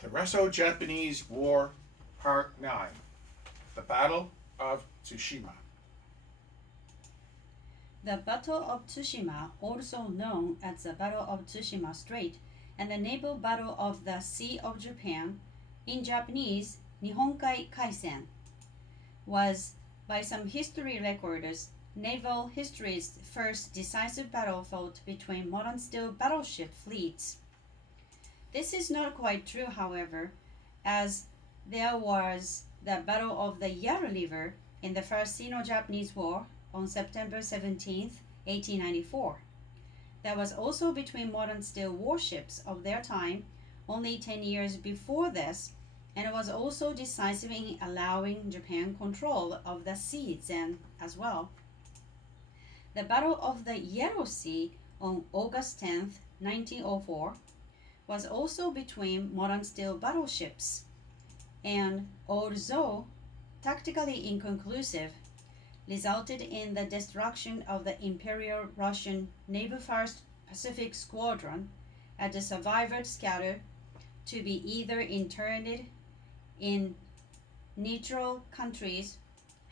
The Russo-Japanese War, Part 9, The Battle of Tsushima. The Battle of Tsushima, also known as the Battle of Tsushima Strait and the Naval Battle of the Sea of Japan, in Japanese, Nihonkai Kaisen, was, by some history recorders, naval history's first decisive battle fought between modern steel battleship fleets. This is not quite true, however, as there was the Battle of the Yellow River in the First Sino-Japanese War on September 17, 1894. That was also between modern steel warships of their time, only 10 years before this, and it was also decisive in allowing Japan control of the sea then as well. The Battle of the Yellow Sea on August 10, 1904, was also between modern steel battleships, and although tactically inconclusive, resulted in the destruction of the Imperial Russian Naval First Pacific Squadron, as the survivors scattered to be either interned in neutral countries,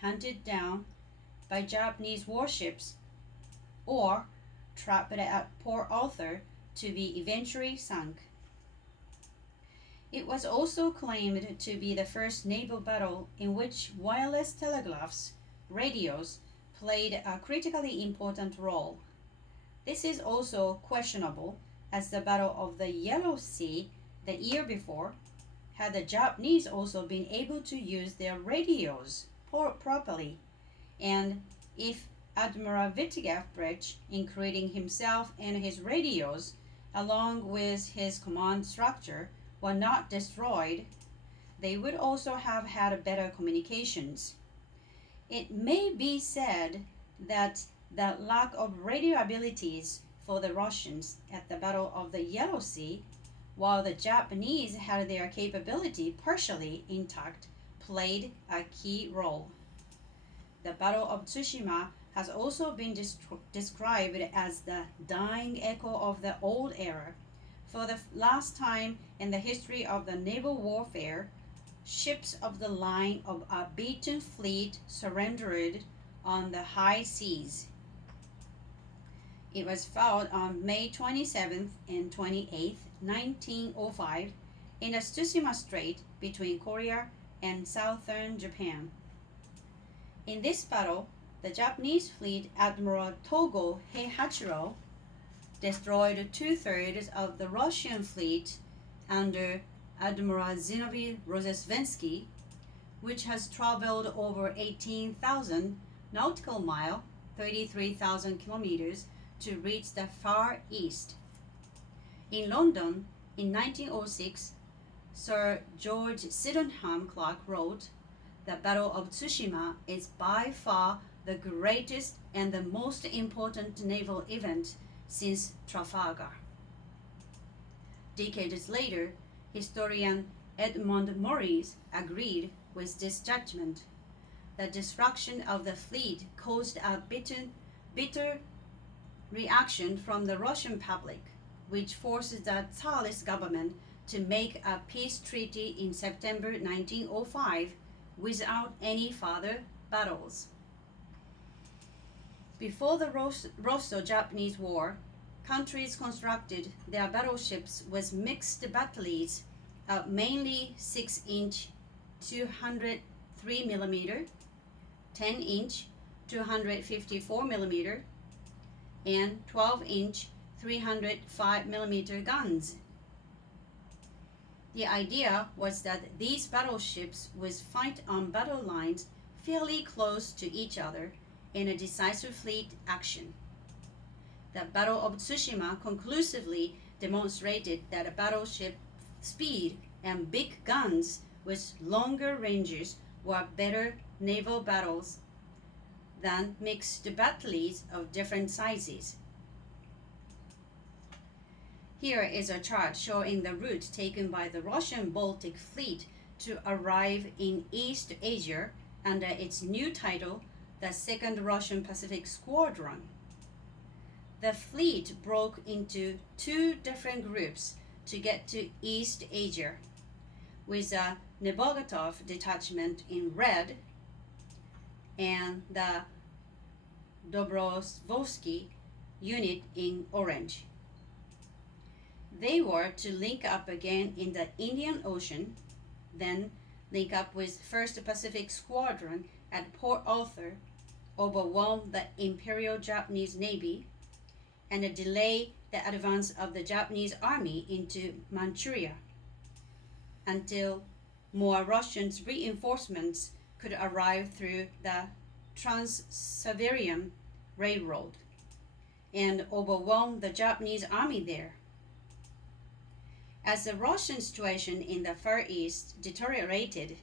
hunted down by Japanese warships, or trapped at Port Arthur to be eventually sunk. It was also claimed to be the first naval battle in which wireless telegraphs, radios, played a critically important role. This is also questionable, as the Battle of the Yellow Sea the year before had the Japanese also been able to use their radios properly, and if Admiral Vittegaf, including himself and his radios, along with his command structure, were not destroyed, they would also have had better communications. It may be said that the lack of radio abilities for the Russians at the Battle of the Yellow Sea, while the Japanese had their capability partially intact, played a key role. The Battle of Tsushima has also been described as the dying echo of the old era. For the last time in the history of the naval warfare, ships of the line of a beaten fleet surrendered on the high seas. It was fought on May 27th and 28th, 1905, in the Tsushima Strait between Korea and southern Japan. In this battle, the Japanese fleet Admiral Togo Heihachiro destroyed two-thirds of the Russian fleet under Admiral Zinovy Rozhestvensky, which has traveled over 18,000 nautical miles, 33,000 kilometers, to reach the Far East. In London, in 1906, Sir George Sydenham Clark wrote, "The Battle of Tsushima is by far the greatest and the most important naval event since Trafalgar." Decades later, historian Edmund Morris agreed with this judgment. The destruction of the fleet caused a bitter reaction from the Russian public, which forced the Tsarist government to make a peace treaty in September 1905 without any further battles. Before the Russo-Japanese War, countries constructed their battleships with mixed batteries of mainly 6-inch 203 mm, 10-inch 254 mm, and 12-inch 305 mm guns. The idea was that these battleships would fight on battle lines fairly close to each other in a decisive fleet action. The Battle of Tsushima conclusively demonstrated that a battleship speed and big guns with longer ranges were better naval battles than mixed batteries of different sizes. Here is a chart showing the route taken by the Russian Baltic fleet to arrive in East Asia under its new title, the Second Russian Pacific Squadron. The fleet broke into two different groups to get to East Asia. with a Nebogatov detachment in red and the Dobrozhsky unit in orange. They were to link up again in the Indian Ocean, then link up with 1st Pacific Squadron at Port Arthur, overwhelm the Imperial Japanese Navy, and delay the advance of the Japanese army into Manchuria until more Russian reinforcements could arrive through the Trans-Siberian Railroad and overwhelm the Japanese army there. As the Russian situation in the Far East deteriorated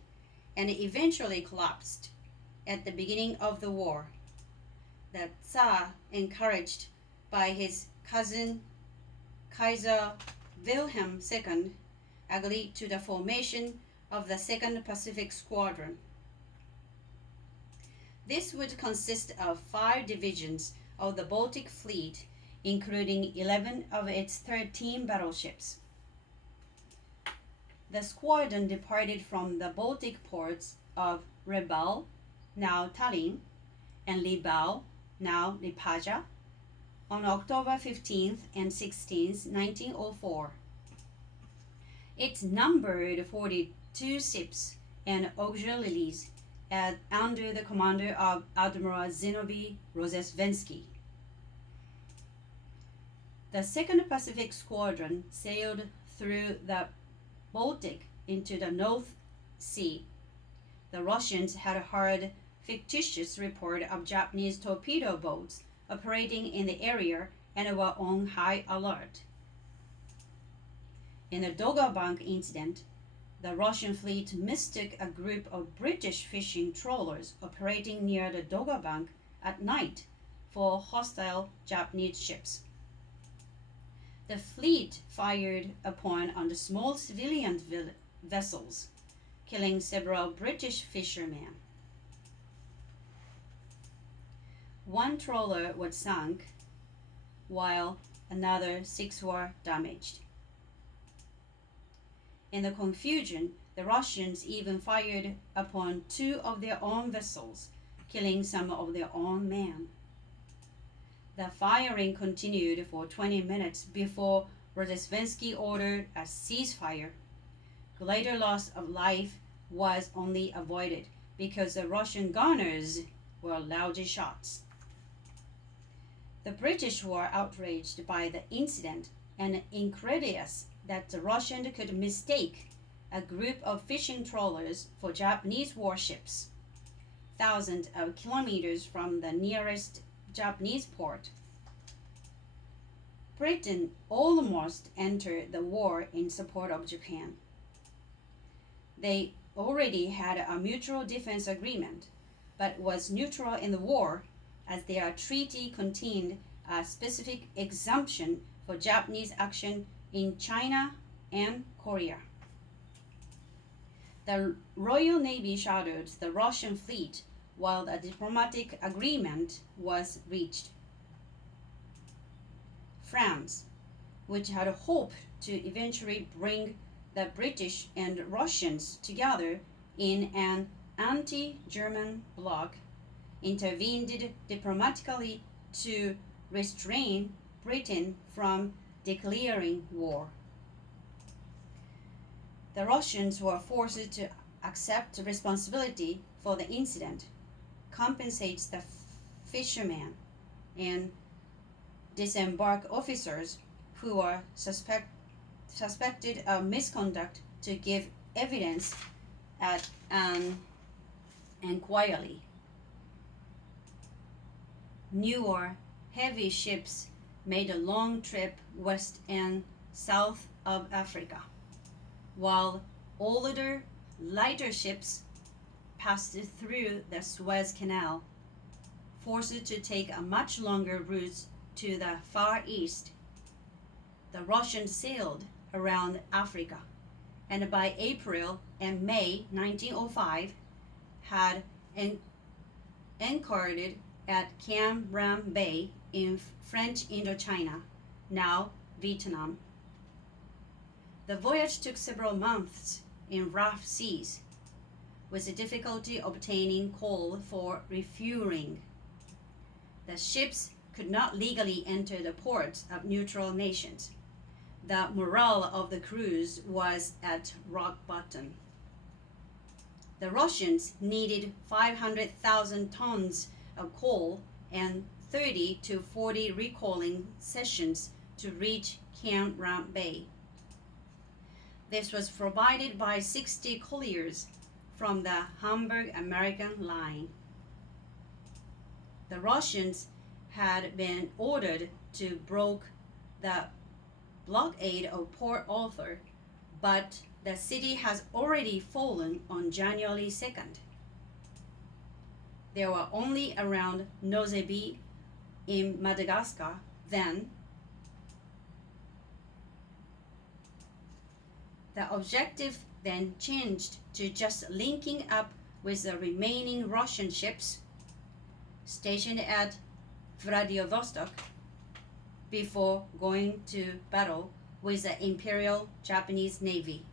and eventually collapsed at the beginning of the war, the Tsar, encouraged by his cousin Kaiser Wilhelm II, agreed to the formation of the 2nd Pacific Squadron. This would consist of 5 divisions of the Baltic Fleet, including 11 of its 13 battleships. The squadron departed from the Baltic ports of Rebel, now Tallinn, and Libau, now Lipaja, on October 15th and 16th, 1904. It numbered 42 ships and auxiliaries under the command of Admiral Zinovy Rozhestvensky. The 2nd Pacific Squadron sailed through the Baltic into the North Sea. The Russians had heard fictitious report of Japanese torpedo boats operating in the area and were on high alert. In the Dogger Bank incident, the Russian fleet mistook a group of British fishing trawlers operating near the Dogger Bank at night for hostile Japanese ships. The fleet fired upon on the small civilian vessels, killing several British fishermen. One trawler was sunk, while another 6 were damaged. In the confusion, the Russians even fired upon 2 of their own vessels, killing some of their own men. The firing continued for 20 minutes before Rozhestvensky ordered a ceasefire. Greater loss of life was only avoided because the Russian gunners were lousy shots. The British were outraged by the incident and incredulous that the Russians could mistake a group of fishing trawlers for Japanese warships, thousands of kilometers from the nearest Japanese port. Britain almost entered the war in support of Japan. They already had a mutual defense agreement, but was neutral in the war as their treaty contained a specific exemption for Japanese action in China and Korea. The Royal Navy shadowed the Russian fleet while a diplomatic agreement was reached. France, which had hoped to eventually bring the British and Russians together in an anti-German bloc, intervened diplomatically to restrain Britain from declaring war. The Russians were forced to accept responsibility for the incident, compensate the fishermen, and disembark officers who were suspected of misconduct to give evidence at an inquiry. Newer, heavy ships made a long trip west and south of Africa, while older, lighter ships passed through the Suez Canal, forced to take a much longer route to the Far East. The Russians sailed around Africa, and by April and May 1905 had anchored at Cam Ranh Bay in French Indochina, now Vietnam. The voyage took several months in rough seas, with difficulty obtaining coal for refueling. The ships could not legally enter the ports of neutral nations. The morale of the crews was at rock bottom. The Russians needed 500,000 tons of coal and 30 to 40 recalling sessions to reach Cam Ranh Bay. This was provided by 60 colliers from the Hamburg American Line. The Russians had been ordered to break the blockade of Port Arthur, but the city has already fallen on January 2nd. There were only around Nosebay in Madagascar then. The objective then changed to just linking up with the remaining Russian ships stationed at Vladivostok before going to battle with the Imperial Japanese Navy.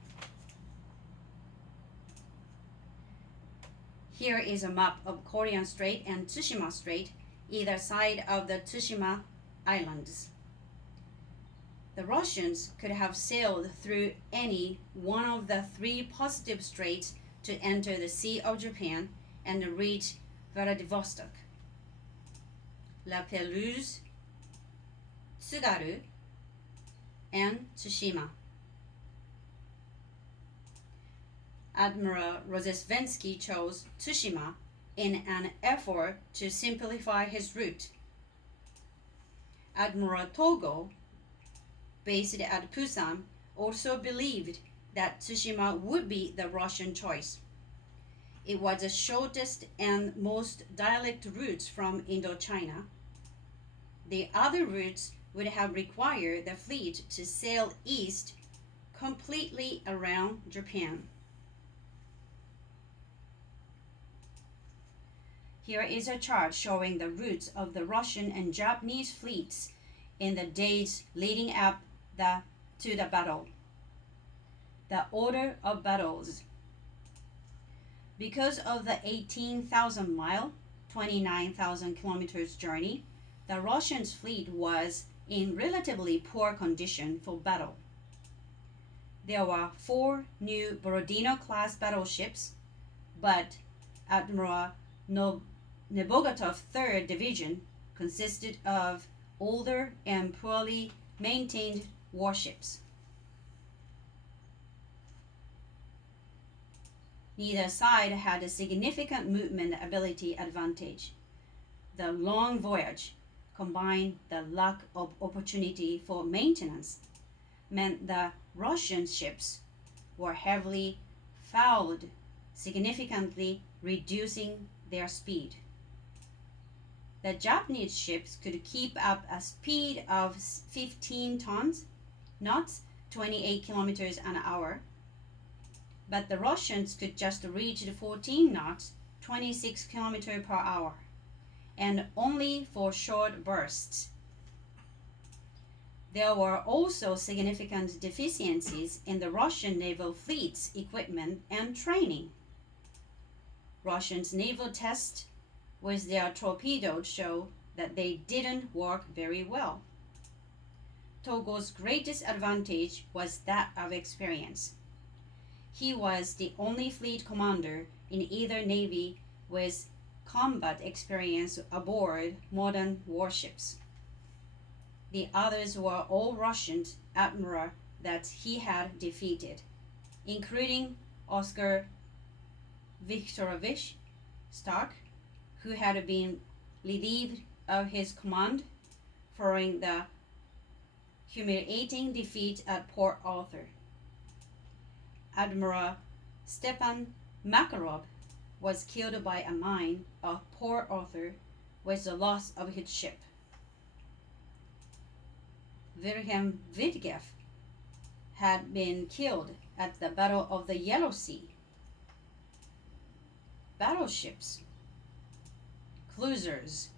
Here is a map of Korean Strait and Tsushima Strait, either side of the Tsushima Islands. The Russians could have sailed through any one of the three positive straits to enter the Sea of Japan and reach Vladivostok, La Pelouse, Tsugaru, and Tsushima. Admiral Rozesvensky chose Tsushima in an effort to simplify his route. Admiral Togo, based at Pusan, also believed that Tsushima would be the Russian choice. It was the shortest and most direct route from Indochina. The other routes would have required the fleet to sail east completely around Japan. Here is a chart showing the routes of the Russian and Japanese fleets in the days leading up to the battle. The order of battles. Because of the 18,000-mile, 29,000 kilometers journey, the Russian fleet was in relatively poor condition for battle. There were 4 new Borodino-class battleships, but Admiral Nebogatov's 3rd Division consisted of older and poorly maintained warships. Neither side had a significant movement ability advantage. The long voyage, combined the lack of opportunity for maintenance, meant the Russian ships were heavily fouled, significantly reducing their speed. The Japanese ships could keep up a speed of 15 knots, 28 kilometers an hour, but the Russians could just reach 14 knots, 26 kilometers per hour, and only for short bursts. There were also significant deficiencies in the Russian naval fleet's equipment and training. Russians' naval tests with their torpedoes show that they didn't work very well. Togo's greatest advantage was that of experience. He was the only fleet commander in either navy with combat experience aboard modern warships. The others were all Russian admirals that he had defeated, including Oscar Viktorovich Stark, who had been relieved of his command following the humiliating defeat at Port Arthur. Admiral Stepan Makarov was killed by a mine at Port Arthur with the loss of his ship. Wilhelm Wittgeff had been killed at the Battle of the Yellow Sea. Battleships, cruisers,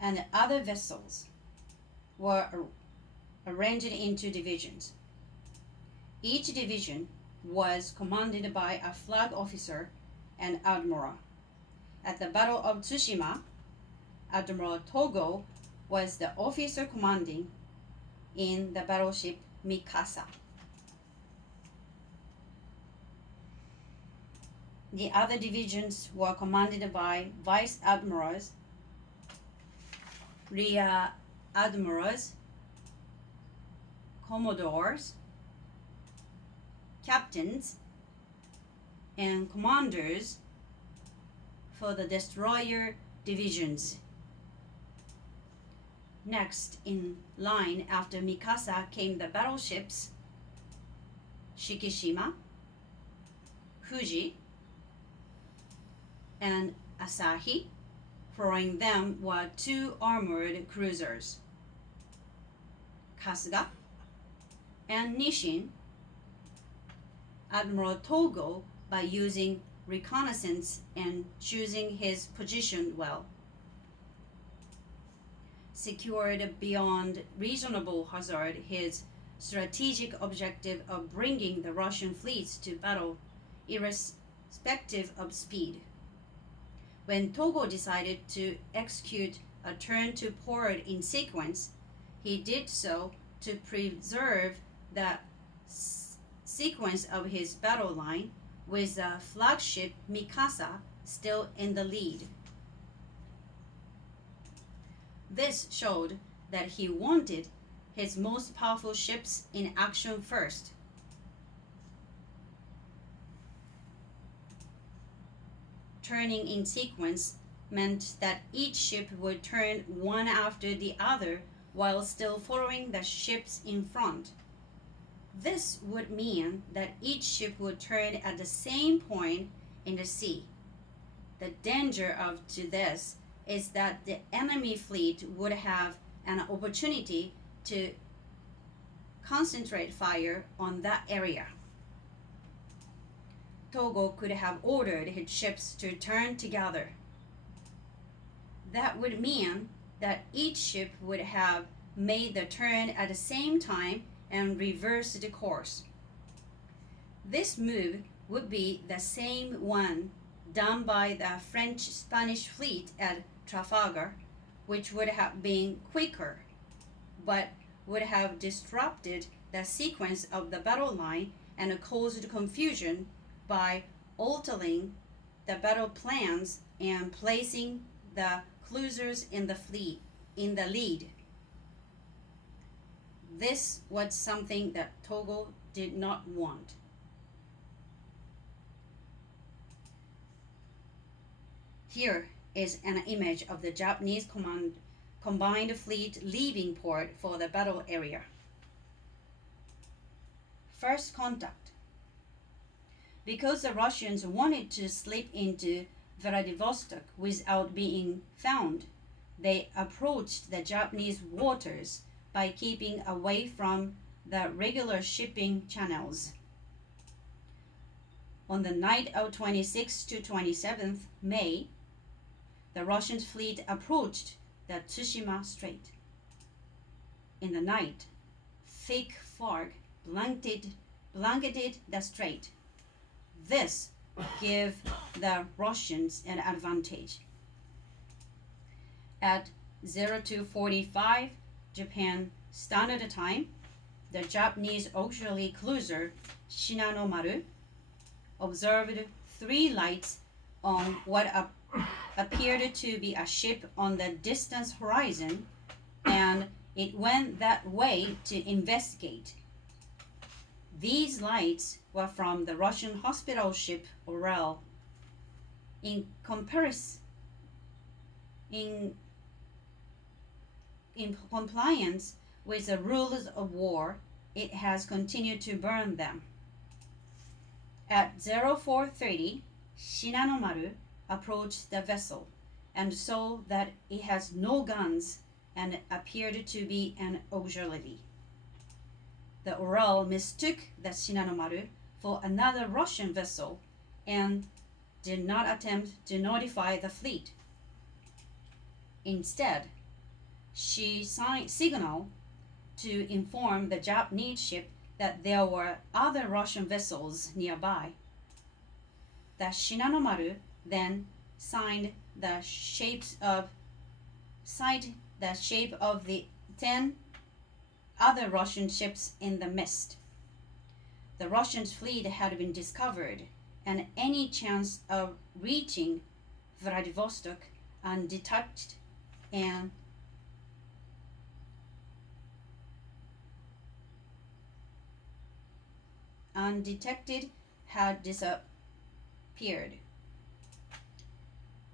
and other vessels were arranged into divisions. Each division was commanded by a flag officer and admiral. At the Battle of Tsushima, Admiral Togo was the officer commanding in the battleship Mikasa. The other divisions were commanded by vice admirals, rear admirals, commodores, captains, and commanders for the destroyer divisions. Next in line after Mikasa came the battleships Shikishima, Fuji, and Asahi. Following them were two armored cruisers, Kasuga and Nishin. Admiral Togo, by using reconnaissance and choosing his position well, secured beyond reasonable hazard his strategic objective of bringing the Russian fleets to battle irrespective of speed. When Togo decided to execute a turn to port in sequence, he did so to preserve the sequence of his battle line, with the flagship Mikasa still in the lead. This showed that he wanted his most powerful ships in action first. Turning in sequence meant that each ship would turn one after the other while still following the ships in front. This would mean that each ship would turn at the same point in the sea. The danger to this is that the enemy fleet would have an opportunity to concentrate fire on that area. Togo could have ordered his ships to turn together. That would mean that each ship would have made the turn at the same time and reversed the course. This move would be the same one done by the French-Spanish fleet at Trafalgar, which would have been quicker, but would have disrupted the sequence of the battle line and caused confusion by altering the battle plans and placing the cruisers in the lead. This was something that Togo did not want. Here is an image of the Japanese combined fleet leaving port for the battle area. First contact. Because the Russians wanted to slip into Vladivostok without being found, they approached the Japanese waters by keeping away from the regular shipping channels. On the night of 26th to 27th May, the Russian fleet approached the Tsushima Strait. In the night, thick fog blanketed the strait. This gave the Russians an advantage. At 02:45 Japan Standard Time, the Japanese auxiliary cruiser Shinano-maru observed three lights on what appeared to be a ship on the distant horizon, and it went that way to investigate. These lights were from the Russian hospital ship Orel. In compliance with the rules of war, it has continued to burn them. At 04:30, Shinano-maru approached the vessel and saw that it has no guns and appeared to be an auxiliary. The Orel mistook the Shinano-maru for another Russian vessel and did not attempt to notify the fleet. Instead, she signaled to inform the Japanese ship that there were other Russian vessels nearby. The Shinanomaru then signed the shape of the 10 other Russian ships in the mist. The Russian fleet had been discovered, and any chance of reaching Vladivostok undetected had disappeared.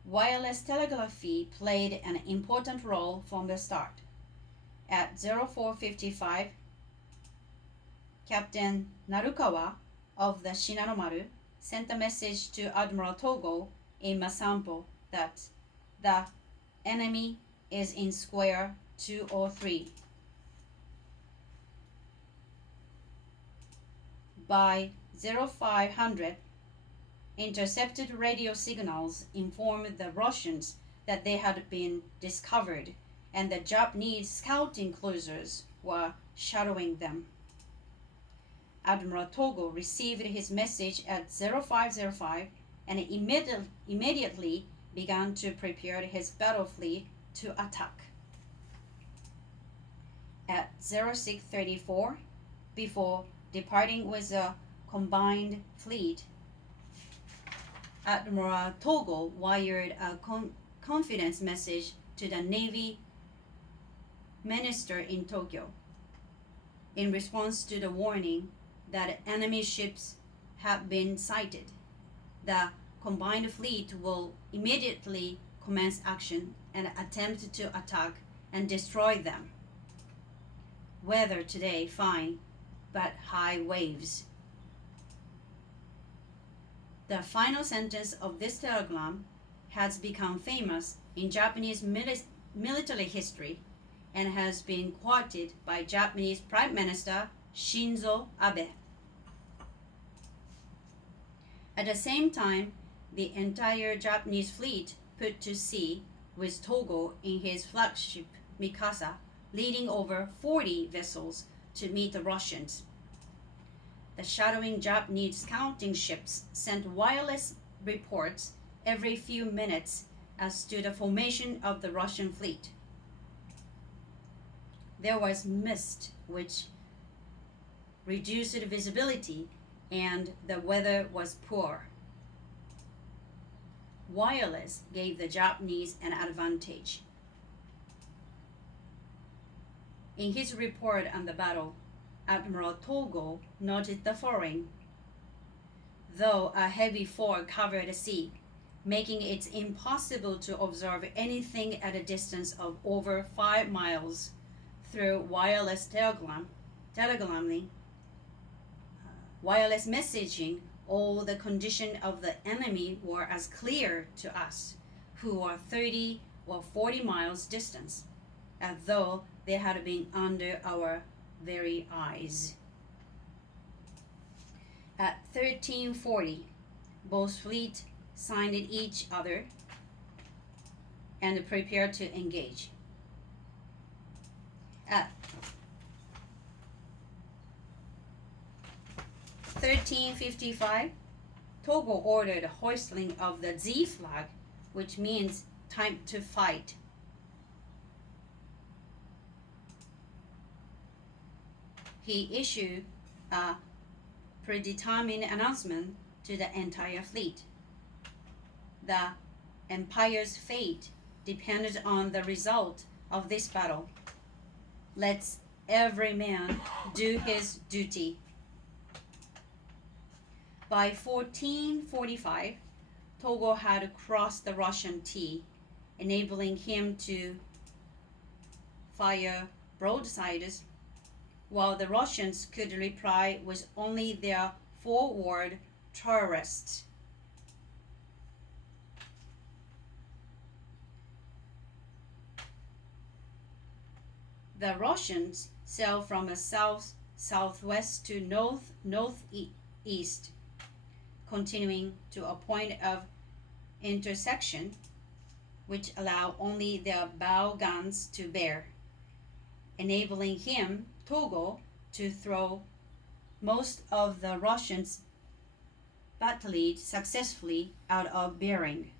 Wireless telegraphy played an important role from the start. At 04:55, Captain Narukawa of the Shinanomaru sent a message to Admiral Togo in Masampo that the enemy is in square 203. By 0500, intercepted radio signals informed the Russians that they had been discovered and the Japanese scouting cruisers were shadowing them. Admiral Togo received his message at 0505 and immediately began to prepare his battle fleet to attack. At 0634, before departing with a combined fleet, Admiral Togo wired a confidence message to the Navy Minister in Tokyo. In response to the warning that enemy ships have been sighted, the combined fleet will immediately commence action and attempt to attack and destroy them. Weather today fine, but high waves. The final sentence of this telegram has become famous in Japanese military history and has been quoted by Japanese Prime Minister Shinzo Abe. At the same time, the entire Japanese fleet put to sea with Togo in his flagship Mikasa, leading over 40 vessels to meet the Russians. The shadowing Japanese scouting ships sent wireless reports every few minutes as to the formation of the Russian fleet. There was mist which reduced visibility and the weather was poor. Wireless gave the Japanese an advantage. In his report on the battle, Admiral Togo noted the following: though a heavy fog covered the sea, making it impossible to observe anything at a distance of over 5 miles through wireless wireless messaging, all the conditions of the enemy were as clear to us, who were 30 or 40 miles distance, as though they had been under our very eyes. At 1340, both fleets signed each other and prepared to engage. At 1355, Togo ordered hoisting of the Z flag, which means time to fight. He issued a predetermined announcement to the entire fleet. The empire's fate depended on the result of this battle. Let every man do his duty. By 1445, Togo had crossed the Russian Sea, enabling him to fire broadsides, while the Russians could reply with only their forward turrets. The Russians sailed from the south-southwest to north-northeast, continuing to a point of intersection which allowed only their bow guns to bear, enabling him, Togo, to throw most of the Russians battled successfully out of Bering.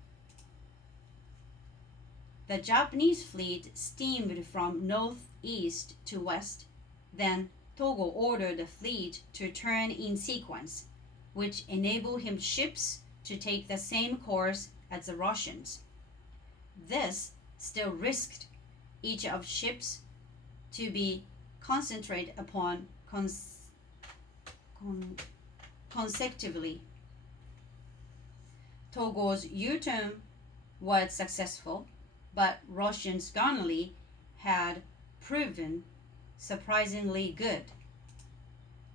The Japanese fleet steamed from northeast to west. Then Togo ordered the fleet to turn in sequence, which enabled him ships to take the same course as the Russians. This still risked each of ships to be concentrated upon consecutively. Togo's U-turn was successful, but Russians' gunnery had proven surprisingly good,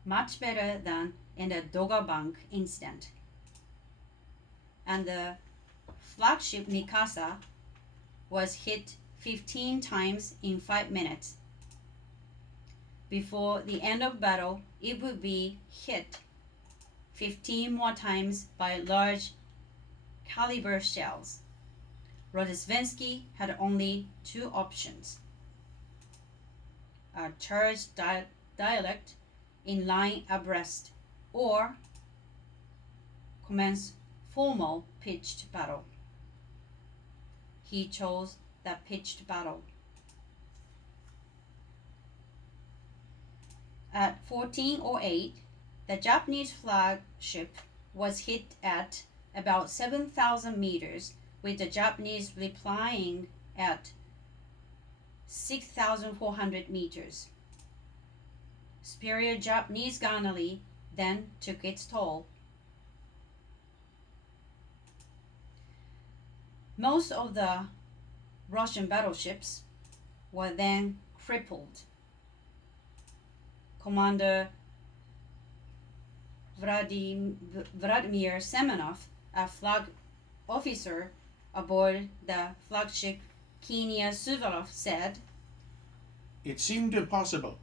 much better than in the Dogabank incident. And the flagship Mikasa was hit 15 times in 5 minutes. Before the end of battle, it would be hit 15 more times by large caliber shells. Rodzisvensky had only 2 options: a charged dialect in line abreast, or commence formal pitched battle. He chose the pitched battle. At 14:08, the Japanese flagship was hit at about 7,000 meters, with the Japanese replying at 6,400 meters. Superior Japanese gunnery then took its toll. Most of the Russian battleships were then crippled. Commander Vladimir Semenov, a flag officer aboard the flagship Kenya Suvorov, said, "It seemed impossible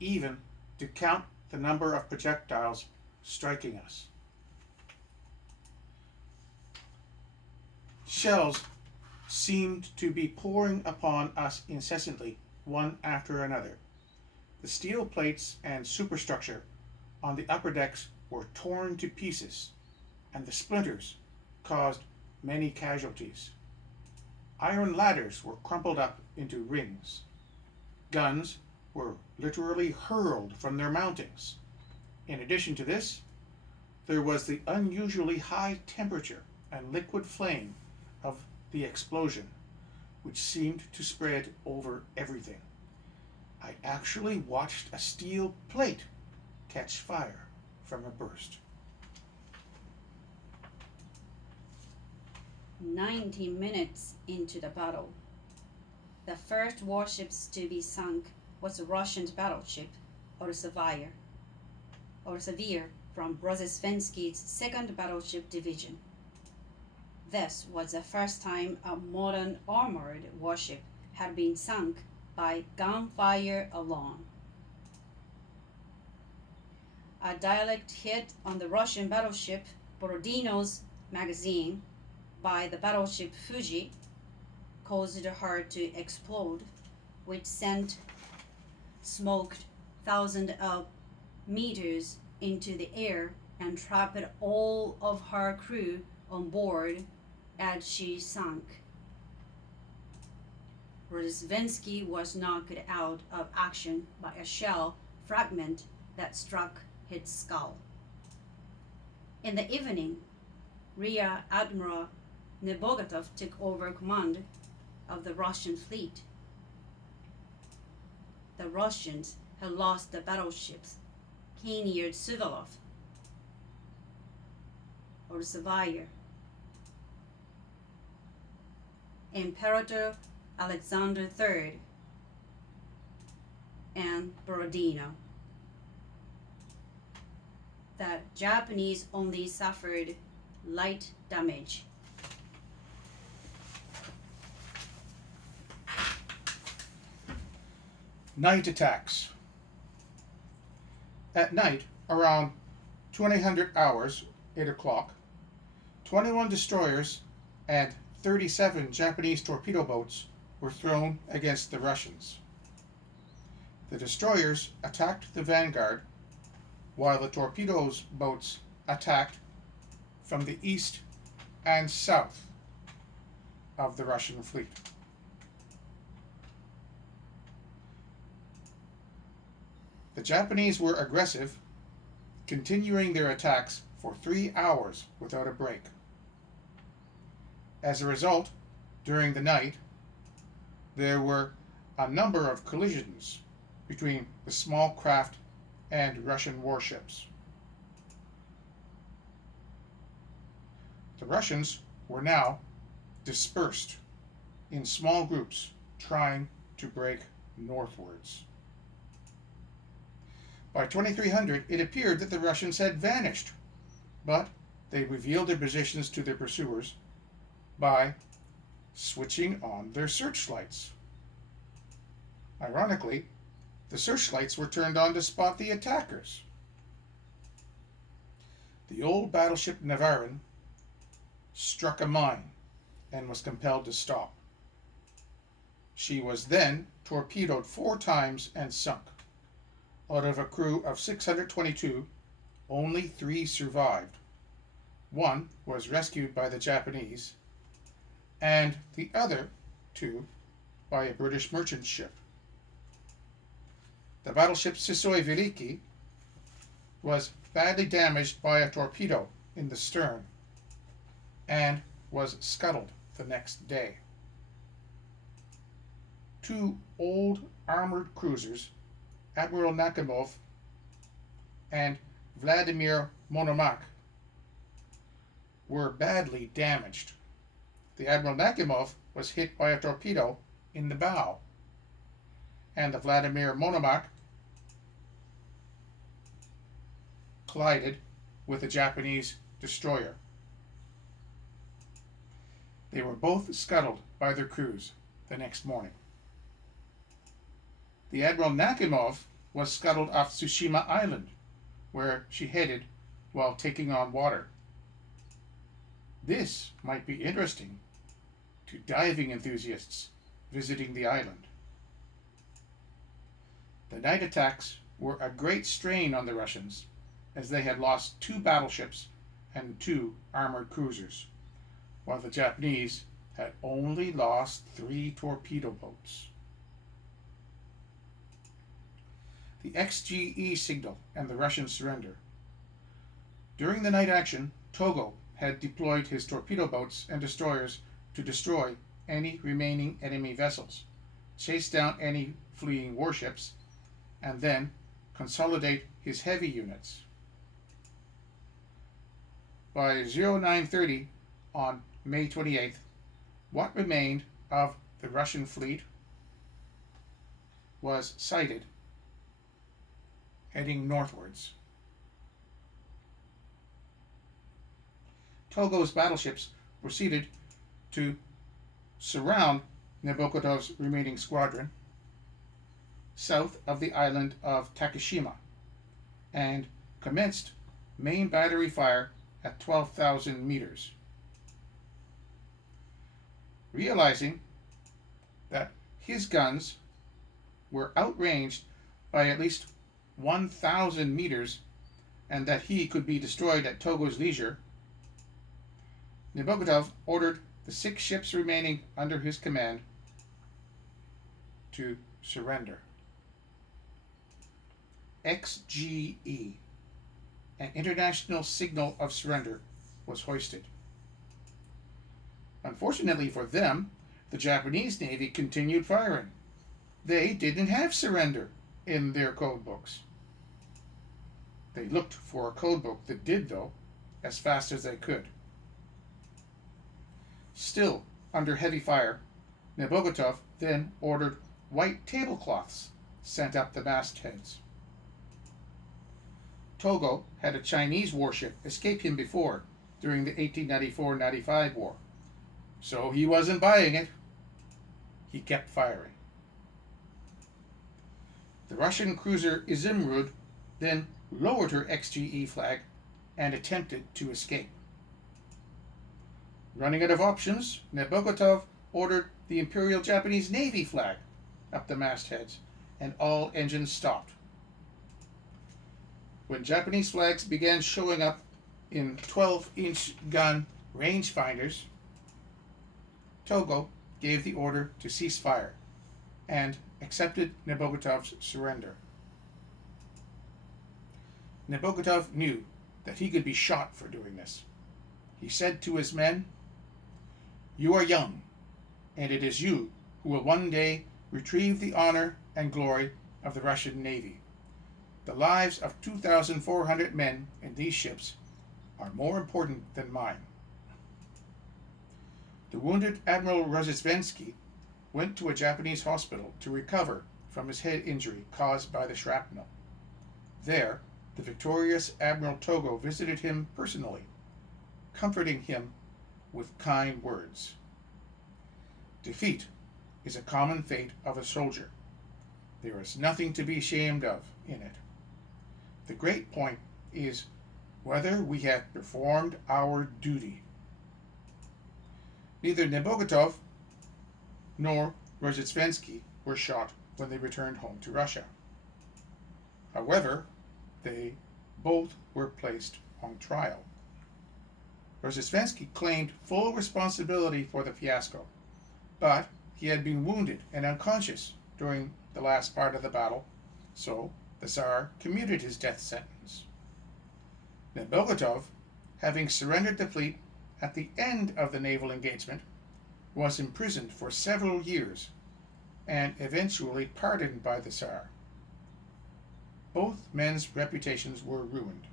even to count the number of projectiles striking us. Shells seemed to be pouring upon us incessantly, one after another. The steel plates and superstructure on the upper decks were torn to pieces, and the splinters caused many casualties. Iron ladders were crumpled up into rings. Guns were literally hurled from their mountings. In addition to this, there was the unusually high temperature and liquid flame of the explosion, which seemed to spread over everything. I actually watched a steel plate catch fire from a burst." 90 minutes into the battle, the first warships to be sunk was a Russian battleship, Orsevier from Rodzisvensky's 2nd Battleship Division. This was the first time a modern armored warship had been sunk by gunfire alone. A direct hit on the Russian battleship Borodino's magazine by the battleship Fuji caused her to explode, which sent smoke thousands of meters into the air and trapped all of her crew on board as she sunk. Rodzisvensky was knocked out of action by a shell fragment that struck his skull. In the evening, Rear Admiral Nebogatov took over command of the Russian fleet. The Russians had lost the battleships Kenya Suvorov, Orsevier, Imperator Alexander III, and Borodino. The Japanese only suffered light damage. Night attacks. At night, around 2000 hours, 8 o'clock, 21 destroyers and 37 Japanese torpedo boats were thrown against the Russians. The destroyers attacked the vanguard while the torpedoes boats attacked from the east and south of the Russian fleet. The Japanese were aggressive, continuing their attacks for 3 hours without a break. As a result, during the night, there were a number of collisions between the small craft and Russian warships. The Russians were now dispersed in small groups trying to break northwards. By 2300, it appeared that the Russians had vanished, but they revealed their positions to their pursuers by switching on their searchlights. Ironically, the searchlights were turned on to spot the attackers. The old battleship Navarin struck a mine and was compelled to stop. She was then torpedoed 4 times and sunk. Out of a crew of 622, only 3 survived. 1 was rescued by the Japanese, and the other 2 by a British merchant ship. The battleship Sisoi Veliki was badly damaged by a torpedo in the stern and was scuttled the next day. 2 old armored cruisers, Admiral Nakhimov and Vladimir Monomakh, were badly damaged. The Admiral Nakhimov was hit by a torpedo in the bow, and the Vladimir Monomakh collided with a Japanese destroyer. They were both scuttled by their crews the next morning. The Admiral Nakhimov was scuttled off Tsushima Island, where she headed while taking on water. This might be interesting to diving enthusiasts visiting the island. The night attacks were a great strain on the Russians, as they had lost 2 battleships and 2 armored cruisers, while the Japanese had only lost 3 torpedo boats. The XGE signal and the Russian surrender. During the night action, Togo had deployed his torpedo boats and destroyers to destroy any remaining enemy vessels, chase down any fleeing warships, and then consolidate his heavy units. By 0930 on May 28th, what remained of the Russian fleet was sighted heading northwards. Togo's battleships proceeded to surround Nabokotov's remaining squadron south of the island of Takeshima and commenced main battery fire at 12,000 meters. Realizing that his guns were outranged by at least 1,000 meters and that he could be destroyed at Togo's leisure, Nabokov ordered the 6 ships remaining under his command to surrender. XGE, an international signal of surrender, was hoisted. Unfortunately for them, the Japanese Navy continued firing. They didn't have surrender in their code books. They looked for a code book that did, though, as fast as they could. Still under heavy fire, Nabokov then ordered white tablecloths sent up the mastheads. Togo had a Chinese warship escape him before during the 1894-95 war, so he wasn't buying it. He kept firing. The Russian cruiser Izumrud then lowered her XGE flag and attempted to escape. Running out of options, Nabokov ordered the Imperial Japanese Navy flag up the mastheads, and all engines stopped. When Japanese flags began showing up in 12-inch gun rangefinders, Togo gave the order to cease fire and accepted Nebogotov's surrender. Nebogotov knew that he could be shot for doing this. He said to his men, "You are young, and it is you who will one day retrieve the honor and glory of the Russian Navy. The lives of 2,400 men in these ships are more important than mine." The wounded Admiral Rozhestvensky went to a Japanese hospital to recover from his head injury caused by the shrapnel. There, the victorious Admiral Togo visited him personally, comforting him with kind words. Defeat is a common fate of a soldier. There is nothing to be ashamed of in it. The great point is whether we have performed our duty. Neither Nebogotov nor Rozhestvensky were shot when they returned home to Russia. However, they both were placed on trial. Rozhestvensky claimed full responsibility for the fiasco, but he had been wounded and unconscious during the last part of the battle, so the Tsar commuted his death sentence. Nebogotov, having surrendered the fleet at the end of the naval engagement, was imprisoned for several years and eventually pardoned by the Tsar. Both men's reputations were ruined.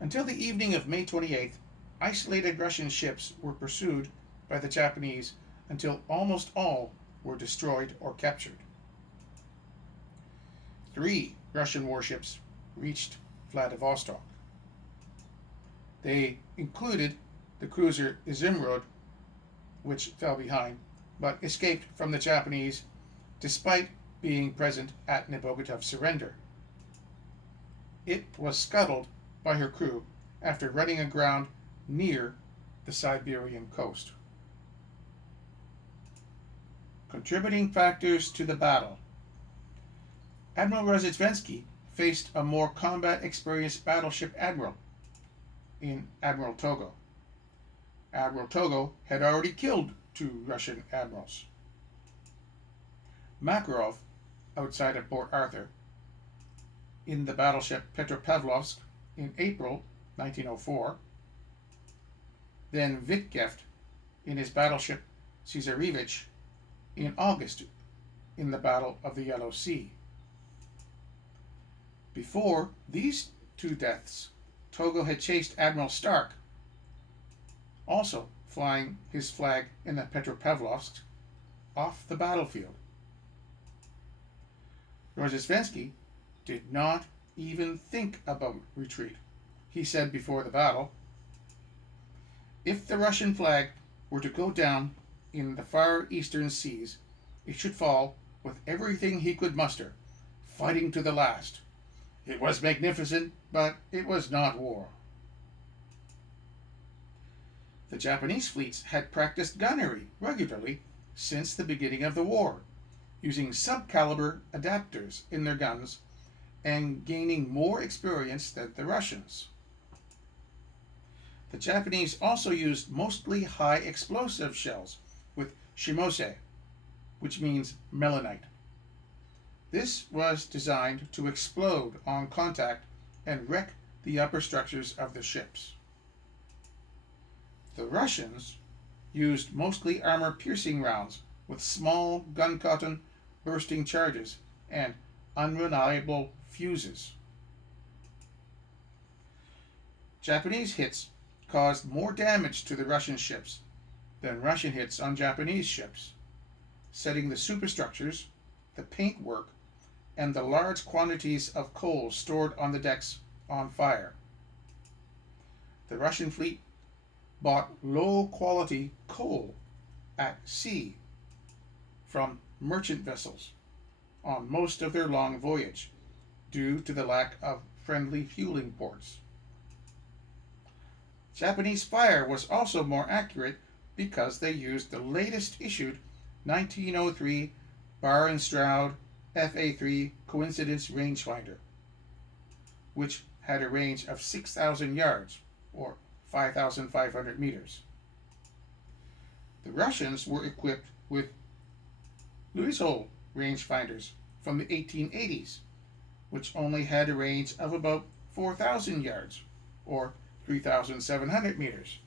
Until the evening of May 28th, isolated Russian ships were pursued by the Japanese until almost all were destroyed or captured. 3 Russian warships reached Vladivostok. They included the cruiser Izumrud, which fell behind, but escaped from the Japanese despite being present at Nebogotov's surrender. It was scuttled by her crew after running aground near the Siberian coast. Contributing factors to the battle. Admiral Rozhestvensky faced a more combat-experienced battleship admiral in Admiral Togo. Admiral Togo had already killed 2 Russian admirals. Makarov, outside of Port Arthur, in the battleship Petropavlovsk in April 1904, then Witkeft in his battleship Cesarevich in August in the Battle of the Yellow Sea. Before these 2 deaths, Togo had chased Admiral Stark, also flying his flag in the Petropavlovsk, off the battlefield. Rozhestvensky did not even think about retreat. He said before the battle, "If the Russian flag were to go down in the far eastern seas, it should fall with everything he could muster, fighting to the last. It was magnificent, but it was not war." The Japanese fleets had practiced gunnery regularly since the beginning of the war, using sub-caliber adapters in their guns and gaining more experience than the Russians. The Japanese also used mostly high explosive shells with shimose, which means melanite. This was designed to explode on contact and wreck the upper structures of the ships. The Russians used mostly armor-piercing rounds with small gun-cotton bursting charges and unreliable fuses. Japanese hits caused more damage to the Russian ships than Russian hits on Japanese ships, setting the superstructures, the paintwork, and the large quantities of coal stored on the decks on fire. The Russian fleet bought low-quality coal at sea from merchant vessels on most of their long voyage, due to the lack of friendly fueling ports. Japanese fire was also more accurate because they used the latest issued 1903 Bar and Stroud FA-3 coincidence rangefinder, which had a range of 6,000 yards, or 5,500 meters. The Russians were equipped with Russo rangefinders from the 1880s, which only had a range of about 4,000 yards, or 3,700 meters.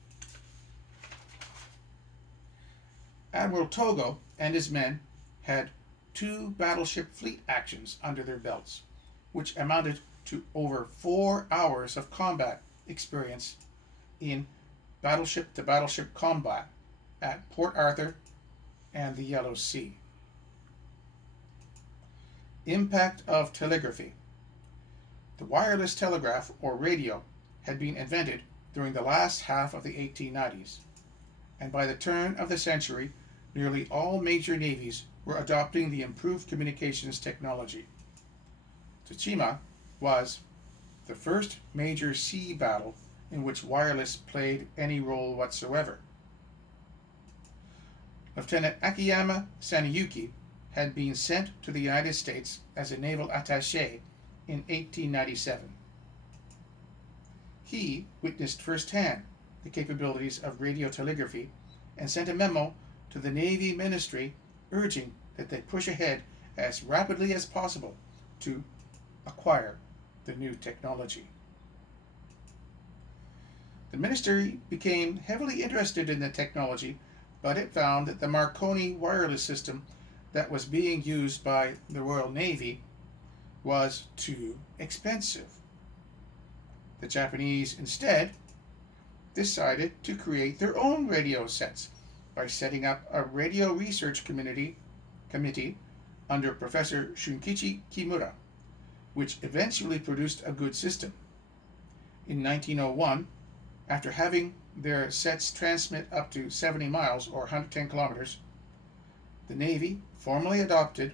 Admiral Togo and his men had 2 battleship fleet actions under their belts, which amounted to over 4 hours of combat experience in battleship-to-battleship combat at Port Arthur and the Yellow Sea. Impact of telegraphy. The wireless telegraph, or radio, had been invented during the last half of the 1890s, and by the turn of the century, nearly all major navies were adopting the improved communications technology. Tsushima was the first major sea battle in which wireless played any role whatsoever. Lieutenant Akiyama Saneyuki had been sent to the United States as a naval attaché in 1897. He witnessed firsthand the capabilities of radio telegraphy and sent a memo to the Navy Ministry urging that they push ahead as rapidly as possible to acquire the new technology. The ministry became heavily interested in the technology, but it found that the Marconi wireless system that was being used by the Royal Navy was too expensive. The Japanese instead decided to create their own radio sets by setting up a radio research committee under Professor Shunkichi Kimura, which eventually produced a good system. In 1901, after having their sets transmit up to 70 miles or 110 kilometers, the Navy formally adopted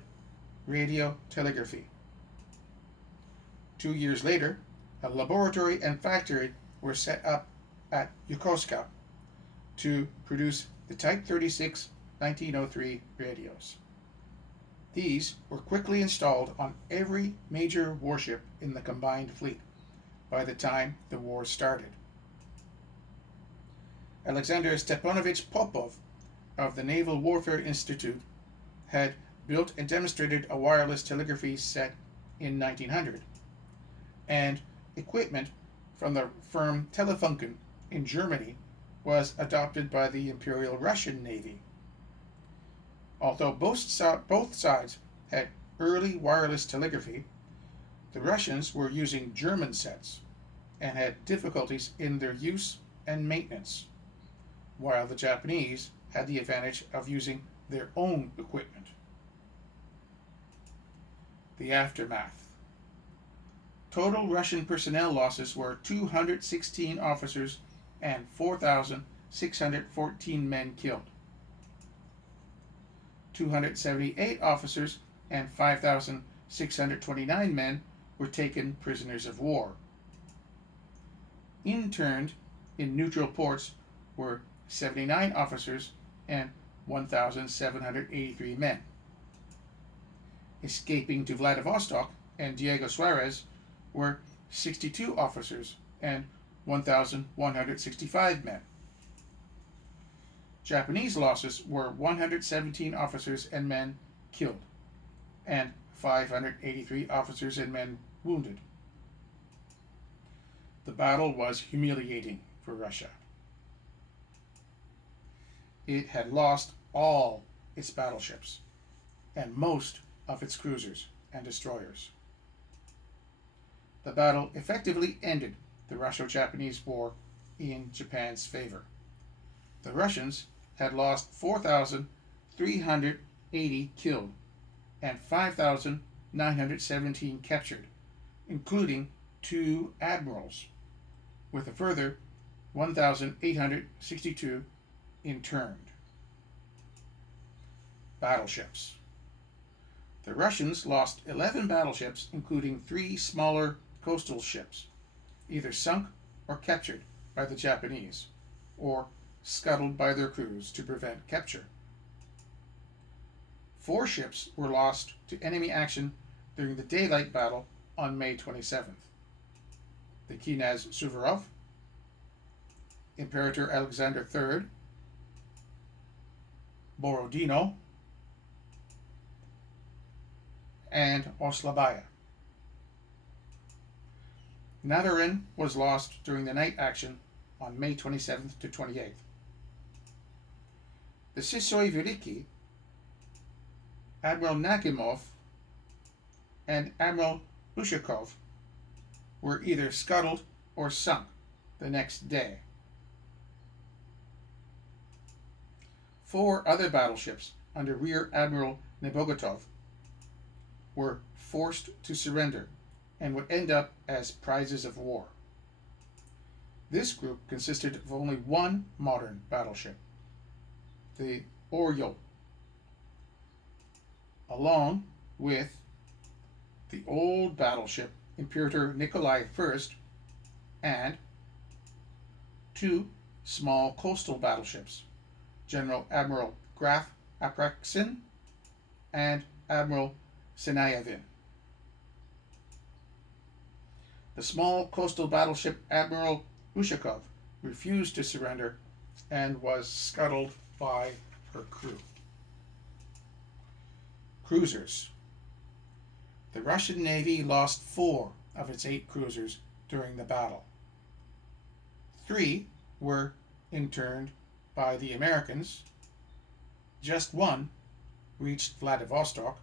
radio telegraphy. 2 years later, a laboratory and factory were set up at Yokosuka to produce the Type 36 1903 radios. These were quickly installed on every major warship in the combined fleet by the time the war started. Alexander Stepanovich Popov of the Naval Warfare Institute had built and demonstrated a wireless telegraphy set in 1900, and equipment from the firm Telefunken in Germany was adopted by the Imperial Russian Navy. Although both sides had early wireless telegraphy, the Russians were using German sets and had difficulties in their use and maintenance, while the Japanese had the advantage of using their own equipment. The aftermath. Total Russian personnel losses were 216 officers and 4,614 men killed. 278 officers and 5,629 men were taken prisoners of war. Interned in neutral ports were 79 officers and 1,783 men. Escaping to Vladivostok and Diego Suarez were 62 officers and 1,165 men. Japanese losses were 117 officers and men killed, and 583 officers and men wounded. The battle was humiliating for Russia. It had lost all its battleships and most of its cruisers and destroyers. The battle effectively ended the Russo-Japanese War in Japan's favor. The Russians had lost 4,380 killed and 5,917 captured, including 2 admirals, with a further 1,862 interned. Battleships. The Russians lost 11 battleships, including 3 smaller coastal ships, either sunk or captured by the Japanese, or scuttled by their crews to prevent capture. 4 ships were lost to enemy action during the daylight battle on May 27th. The Knez Suvorov, Imperator Alexander III, Borodino, and Oslabaya. Navarin was lost during the night action on May 27th to 28th. The Sysoy Veliki, Admiral Nakimov, and Admiral Ushakov were either scuttled or sunk the next day. 4 other battleships under Rear Admiral Nebogotov were forced to surrender and would end up as prizes of war. This group consisted of only 1 modern battleship, the Oryol, along with the old battleship Imperator Nikolai I and 2 small coastal battleships, General Admiral Graf Apraksin and Admiral Sinayevin. The small coastal battleship Admiral Ushakov refused to surrender and was scuttled by her crew. Cruisers. The Russian Navy lost 4 of its 8 cruisers during the battle. 3 were interned by the Americans. Just 1 reached Vladivostok.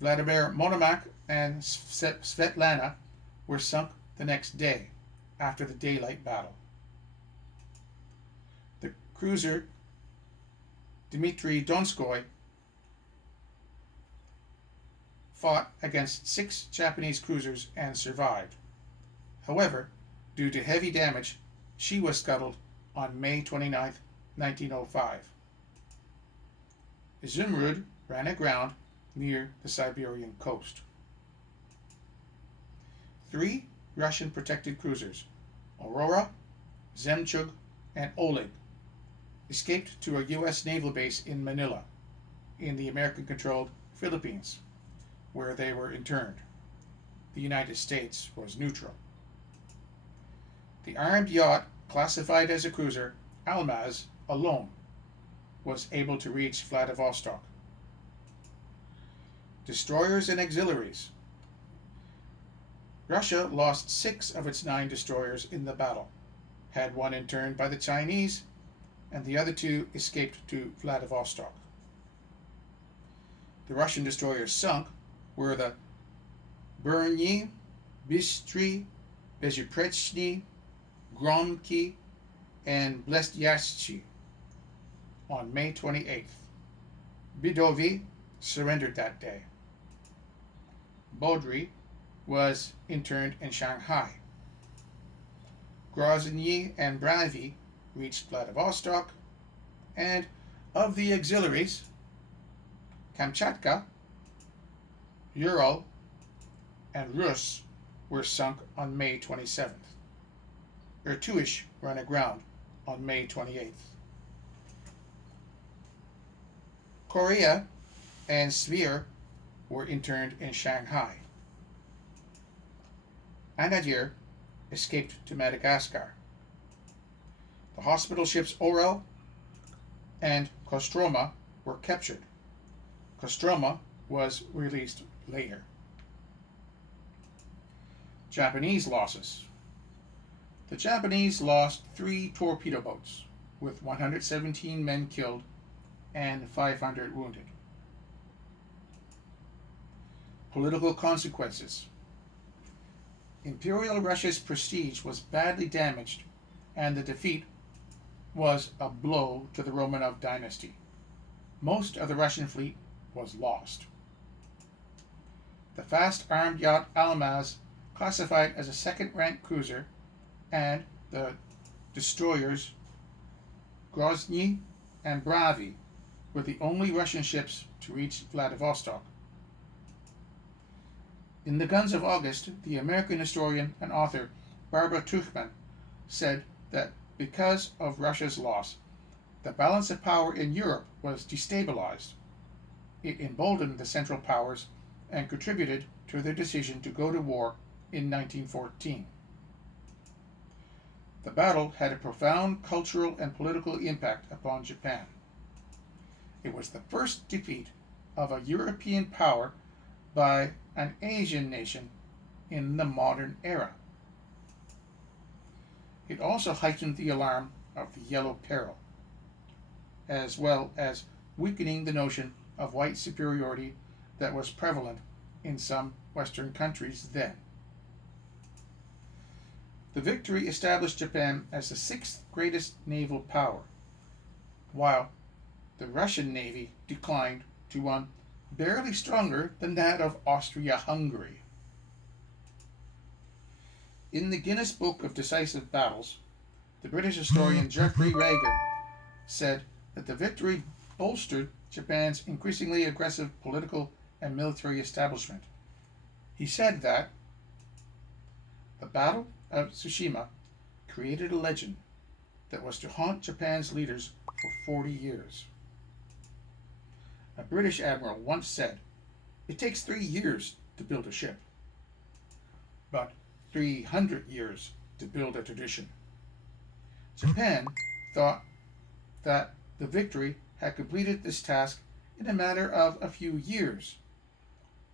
Vladimir Monomakh and Svetlana were sunk the next day after the daylight battle. The cruiser Dmitry Donskoy fought against 6 Japanese cruisers and survived. However, due to heavy damage, she was scuttled on May 29, 1905. Izumrud ran aground near the Siberian coast. 3 Russian protected cruisers, Aurora, Zemchug, and Oleg, escaped to a U.S. naval base in Manila, in the American-controlled Philippines, where they were interned. The United States was neutral. The armed yacht, classified as a cruiser, Almaz, alone, was able to reach Vladivostok. Destroyers and auxiliaries. Russia lost 6 of its 9 destroyers in the battle, had 1 interned by the Chinese, and the other 2 escaped to Vladivostok. The Russian destroyers sunk were the Burny, Bystry, Bezhyprechny, Gromky, and Blestyashchi on May 28th. Bidovy surrendered that day. Bodry was interned in Shanghai. Grozny and Bravy reached Vladivostok, and of the auxiliaries, Kamchatka, Ural, and Rus were sunk on May 27th. Irtuish ran aground on May 28th. Korea and Svir were interned in Shanghai. Anadir escaped to Madagascar. The hospital ships Orel and Kostroma were captured. Kostroma was released later. Japanese losses. The Japanese lost 3 torpedo boats, with 117 men killed and 500 wounded. Political consequences. Imperial Russia's prestige was badly damaged, and the defeat was a blow to the Romanov dynasty. Most of the Russian fleet was lost. The fast armed yacht Almaz, classified as a second-rank cruiser, and the destroyers Grozny and Bravy were the only Russian ships to reach Vladivostok. In The Guns of August, the American historian and author Barbara Tuchman said that because of Russia's loss, the balance of power in Europe was destabilized. It emboldened the Central Powers and contributed to their decision to go to war in 1914. The battle had a profound cultural and political impact upon Japan. It was the first defeat of a European power by an Asian nation in the modern era. It also heightened the alarm of the Yellow Peril, as well as weakening the notion of white superiority that was prevalent in some Western countries then. The victory established Japan as the sixth greatest naval power, while the Russian Navy declined to one barely stronger than that of Austria-Hungary. In the Guinness Book of Decisive Battles, the British historian Geoffrey Regan said that the victory bolstered Japan's increasingly aggressive political and military establishment. He said that the Battle of Tsushima created a legend that was to haunt Japan's leaders for 40 years. A British admiral once said, "It takes 3 years to build a ship, but 300 years to build a tradition." Japan thought that the victory had completed this task in a matter of a few years.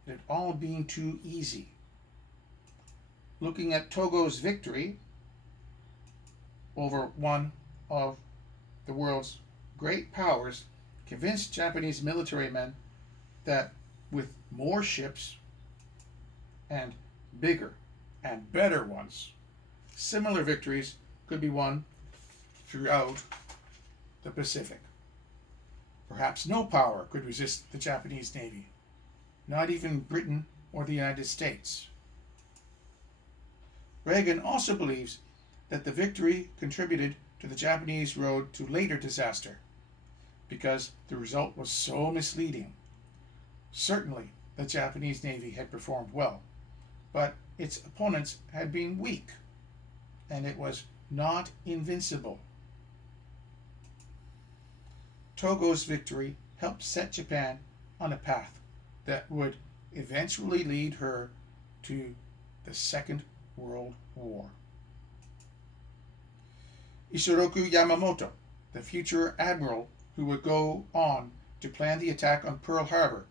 It had all been too easy. Looking at Togo's victory over one of the world's great powers convinced Japanese military men that with more ships and bigger and better ones, similar victories could be won throughout the Pacific. Perhaps no power could resist the Japanese Navy, not even Britain or the United States. Reagan also believes that the victory contributed to the Japanese road to later disaster, because the result was so misleading. Certainly, the Japanese Navy had performed well, but its opponents had been weak, and it was not invincible. Togo's victory helped set Japan on a path that would eventually lead her to the Second World War. Isoroku Yamamoto, the future admiral who would go on to plan the attack on Pearl Harbor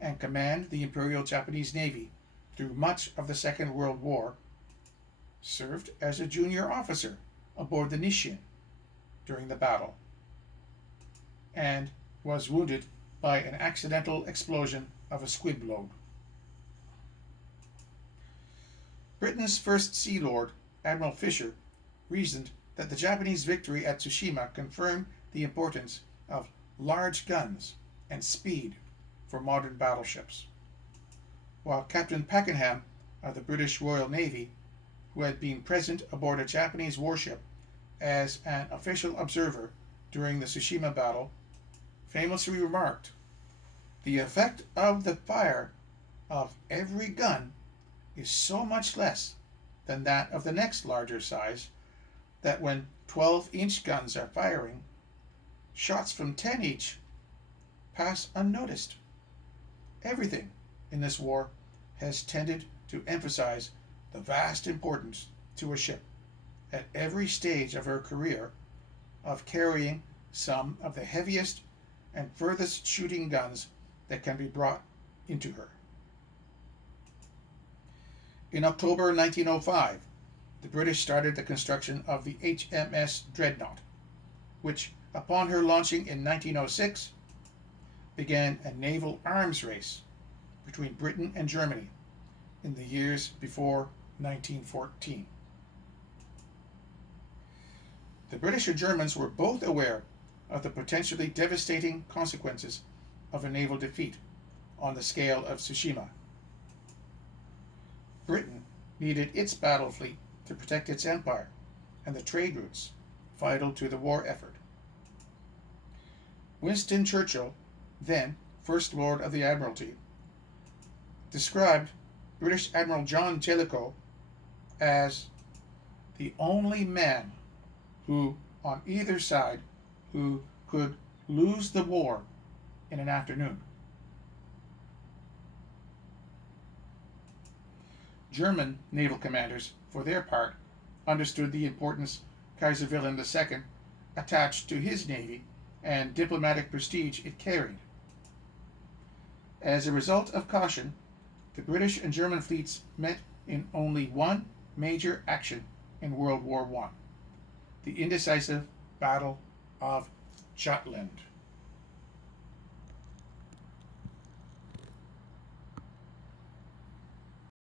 and command the Imperial Japanese Navy through much of the Second World War, served as a junior officer aboard the Nishin during the battle and was wounded by an accidental explosion of a squib load. Britain's first Sea Lord, Admiral Fisher, reasoned that the Japanese victory at Tsushima confirmed the importance of large guns and speed for modern battleships, while Captain Pakenham of the British Royal Navy, who had been present aboard a Japanese warship as an official observer during the Tsushima battle, famously remarked, "The effect of the fire of every gun is so much less than that of the next larger size that when 12-inch guns are firing, shots from 10 each pass unnoticed." Everything in this war has tended to emphasize the vast importance to a ship at every stage of her career of carrying some of the heaviest and furthest shooting guns that can be brought into her. In October 1905, the British started the construction of the HMS Dreadnought, which, upon her launching in 1906, began a naval arms race between Britain and Germany in the years before 1914. The British and Germans were both aware of the potentially devastating consequences of a naval defeat on the scale of Tsushima. Britain needed its battle fleet to protect its empire and the trade routes vital to the war effort. Winston Churchill, then First Lord of the Admiralty, described British Admiral John Jellicoe as the only man who, on either side, who could lose the war in an afternoon. German naval commanders, for their part, understood the importance Kaiser Wilhelm II attached to his navy and diplomatic prestige it carried. As a result of caution, the British and German fleets met in only one major action in World War I, the indecisive Battle of Jutland.